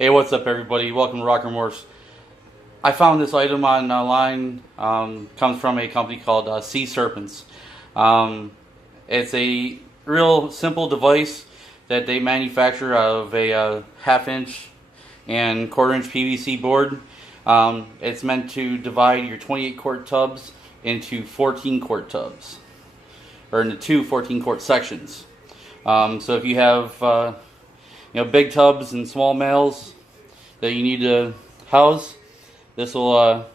Hey, what's up, everybody? Welcome to Rocker Morse. I found this item online. Comes from a company called Cserpents. It's a real simple device that they manufacture out of a half-inch and quarter-inch PVC board. It's meant to divide your 28-quart tubs into 14-quart tubs, or into two 14-quart sections. So if you have big tubs and small males that you need to house, this will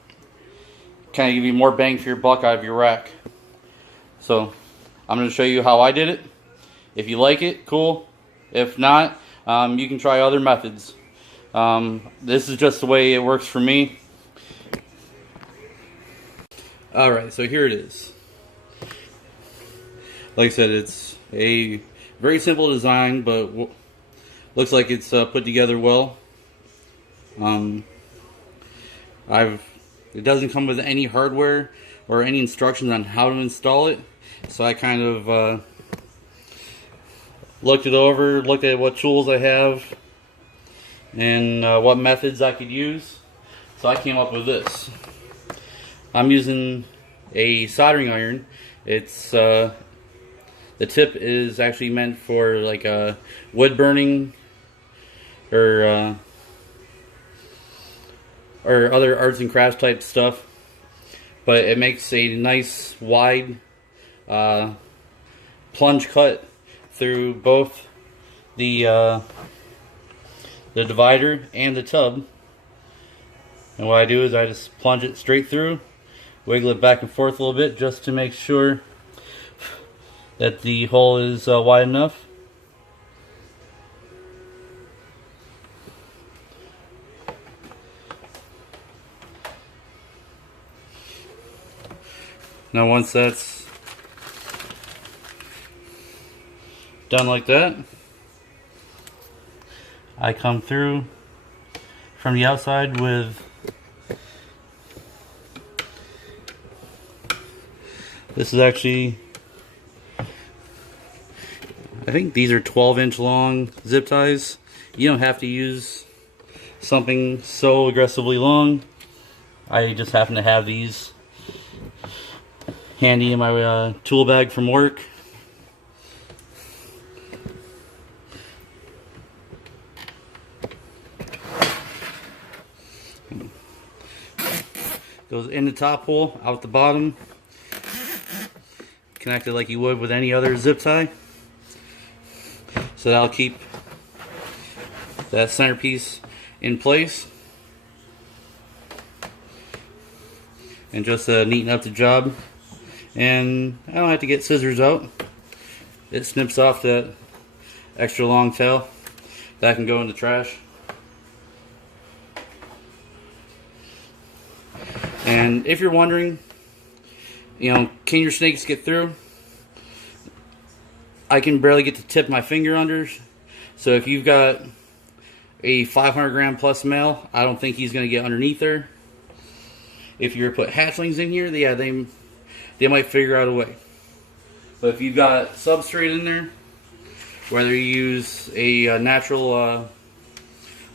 kind of give you more bang for your buck out of your rack. So I'm going to show you how I did it. If you like it, cool. If not, you can try other methods. This is just the way it works for me. Alright, so here it is. Like I said, it's a very simple design, but looks like it's put together well. It doesn't come with any hardware or any instructions on how to install it, so I kind of looked it over, looked at what tools I have and what methods I could use. So I came up with this. I'm using a soldering iron. It's the tip is actually meant for like wood burning or other arts and crafts type stuff, but it makes a nice wide plunge cut through both the divider and the tub. And what I do is I just plunge it straight through, wiggle it back and forth a little bit just to make sure that the hole is wide enough. Now once that's done like that, I come through from the outside with this. Is actually, I think these are 12-inch long zip ties. You don't have to use something so aggressively long. I just happen to have these handy in my tool bag from work. Goes in the top hole, out the bottom, connected like you would with any other zip tie. So that'll keep that centerpiece in place and just neaten up the job. And I don't have to get scissors out. It snips off that extra long tail. That can go in the trash. And if you're wondering, can your snakes get through? I can barely get the tip of my finger under. So if you've got a 500 gram plus male, I don't think he's going to get underneath there. If you were to put hatchlings in here, yeah, they might figure out a way. But if you've got substrate in there, whether you use a natural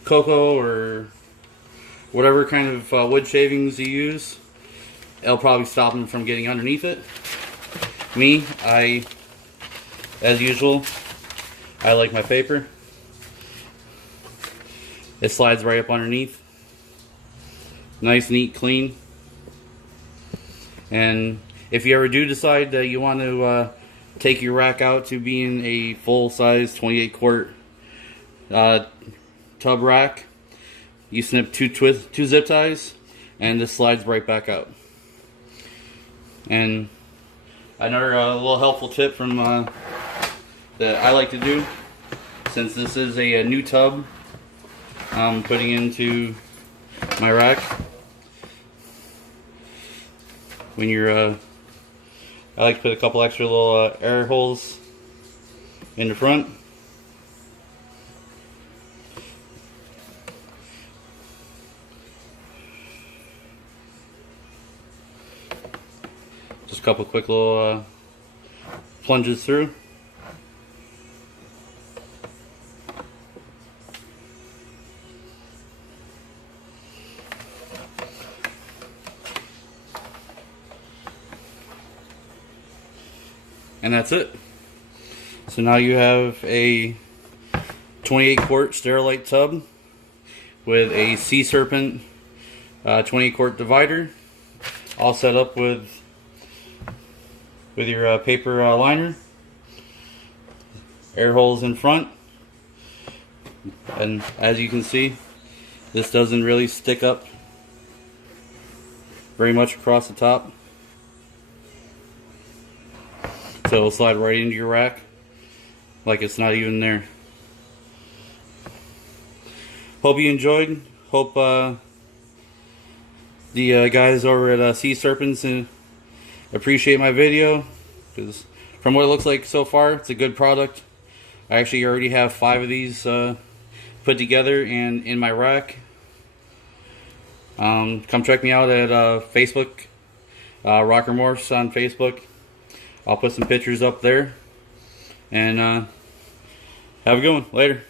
cocoa or whatever kind of wood shavings you use, it'll probably stop them from getting underneath it. Me, as usual, I like my paper. It slides right up underneath. Nice, neat, clean. And if you ever do decide that you want to take your rack out to being a full-size 28-quart tub rack, you snip two zip ties, and this slides right back out. And another little helpful tip from that I like to do, since this is a new tub I'm putting into my rack. When you're I like to put a couple extra little air holes in the front. Just a couple quick little plunges through. And that's it. So now you have a 28-quart Sterilite tub with a Cserpent 28-quart divider, all set up with your paper liner, air holes in front, and as you can see, this doesn't really stick up very much across the top, so it'll slide right into your rack like it's not even there. Hope you enjoyed. Hope the guys over at Cserpents appreciate my video, because from what it looks like so far, it's a good product. I actually already have 5 of these put together and in my rack. Come check me out at Facebook, Rocker Morse on Facebook. I'll put some pictures up there, and have a good one. Later.